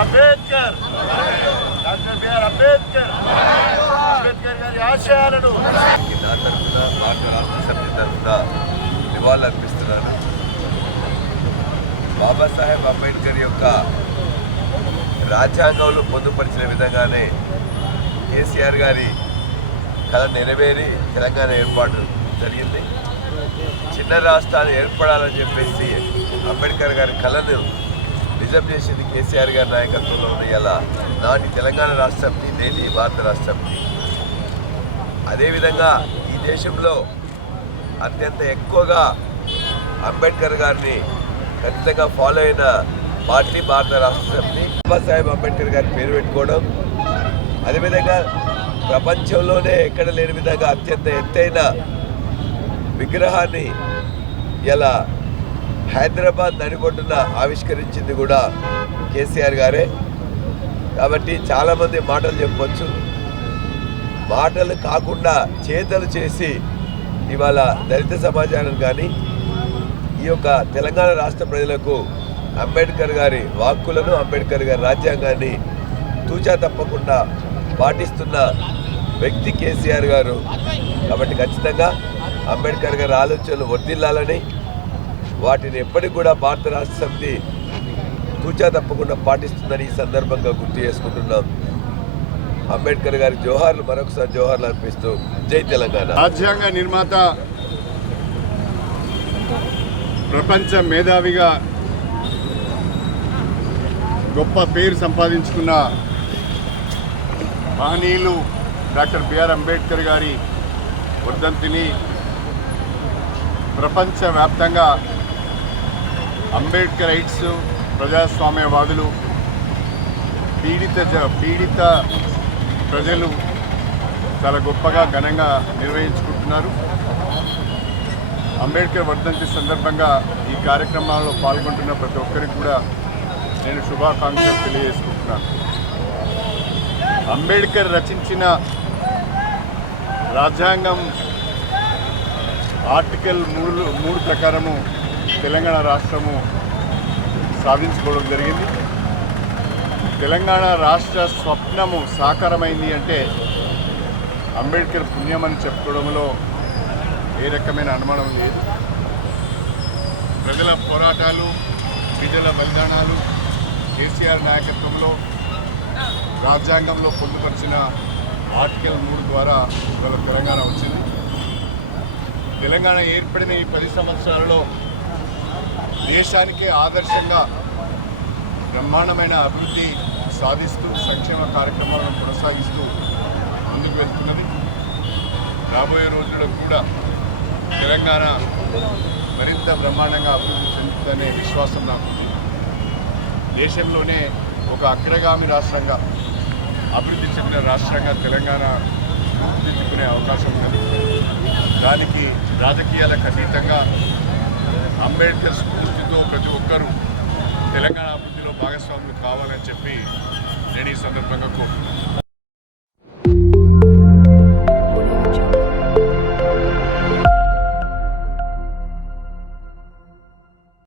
Ambedkar. Doctor B R Ambedkar. Ambedkar గారి ఆశయాలను. నా తరఫున భారత రాష్ట్ర సమితి తరఫున నివాళులర్పిస్తున్నాను బాబాసాహెబ్ అంబేద్కర్ యొక్క రాజ్యాంగంలో పొందుపరిచిన విధంగానే కేసీఆర్ గారి కళ నెరవేరి తెలంగాణ ఏర్పాటు జరిగింది. చిన్న రాష్ట్రాలు ఏర్పడాలని చెప్పేసి అంబేద్కర్ గారి కళను నిజం చేసింది కేసీఆర్ గారి నాయకత్వంలో ఉన్న ఇలా నాటి తెలంగాణ రాష్ట్రంని నేటి భారత రాష్ట్రంని అదేవిధంగా ఈ దేశంలో అత్యంత ఎక్కువగా అంబేద్కర్ గారిని ఖచ్చితంగా ఫాలో అయిన పార్టీ భారత రాష్ట్రంని బాబాసాహెబ్ అంబేద్కర్ గారి పేరు పెట్టుకోవడం. అదేవిధంగా ప్రపంచంలోనే ఎక్కడ లేని విధంగా అత్యంత ఎత్తైన విగ్రహాన్ని ఇలా హైదరాబాద్ నడిబొడ్డున ఆవిష్కరించింది కూడా కేసీఆర్ గారే. కాబట్టి చాలామంది మాటలు చెప్పొచ్చు. మాటలు కాకుండా చేతలు చేసి ఇవాళ దళిత సమాజానికి కానీ ఈ యొక్క తెలంగాణ రాష్ట్ర ప్రజలకు అంబేద్కర్ గారి వాక్కులను అంబేద్కర్ గారి రాజ్యాంగాన్ని తూచా తప్పకుండా పాటిస్తున్న వ్యక్తి కేసీఆర్ గారు. కాబట్టి ఖచ్చితంగా అంబేద్కర్ గారి ఆలోచనలు వర్దిల్లాలని వాటిని ఎప్పటికి కూడా భారత రాష్ట్ర సమితి తూచా తప్పకుండా పాటిస్తుందని ఈ సందర్భంగా గుర్తు చేసుకుంటున్నాం. అంబేద్కర్ గారి జోహార్లు మరొకసారి జోహార్లు అర్పిస్తూ జై తెలంగాణ. రాజ్యాంగ నిర్మాత ప్రపంచ మేధావిగా గొప్ప పేరు సంపాదించుకున్న మహనీయులు డాక్టర్ బిఆర్ అంబేద్కర్ గారి వర్ధంతిని ప్రపంచవ్యాప్తంగా అంబేద్కరైట్స్ ప్రజాస్వామ్యవాదులు పీడిత జ పీడిత ప్రజలు చాలా గొప్పగా ఘనంగా నిర్వహించుకుంటున్నారు. అంబేద్కర్ వర్ధంతి సందర్భంగా ఈ కార్యక్రమాల్లో పాల్గొంటున్న ప్రతి ఒక్కరికి కూడా నేను శుభాకాంక్షలు తెలియజేసుకుంటున్నాను. అంబేద్కర్ రచించిన రాజ్యాంగం ఆర్టికల్ మూడు మూడు ప్రకారము తెలంగాణ రాష్ట్రము సాధించుకోవడం జరిగింది. తెలంగాణ రాష్ట్ర స్వప్నము సాకారమైంది అంటే అంబేద్కర్ పుణ్యం అని చెప్పుకోవడంలో ఏ రకమైన అనుమానం లేదు. ప్రజల పోరాటాలు ప్రజల బలిదానాలు కేసీఆర్ నాయకత్వంలో రాజ్యాంగంలో పొందుపరిచిన ఆర్టికల్ మూడు ద్వారా ఇవాళ తెలంగాణ వచ్చింది. తెలంగాణ ఏర్పడిన ఈ పది సంవత్సరాలలో దేశానికే ఆదర్శంగా బ్రహ్మాండమైన అభివృద్ధి సాధిస్తూ సంక్షేమ కార్యక్రమాలను కొనసాగిస్తూ ముందుకు వెళ్తున్నది రాబోయే రోజుల్లో కూడా తెలంగాణ మరింత బ్రహ్మాండంగా అభివృద్ధి చెందుతుందనే విశ్వాసం నాకు ఉంది. దేశంలోనే ఒక అగ్రగామి రాష్ట్రంగా అభివృద్ధి చెందిన రాష్ట్రంగా తెలంగాణ రూపుదిద్దుకునే అవకాశం ఉన్నది దానికి రాజకీయాలకు అతీతంగా అంబేద్కర్ స్ఫూర్తితో ప్రతి ఒక్కరూ తెలంగాణ అభివృద్ధిలో భాగస్వాములు కావాలని చెప్పి నేను ఈ సందర్భంగా కోరుతున్నాను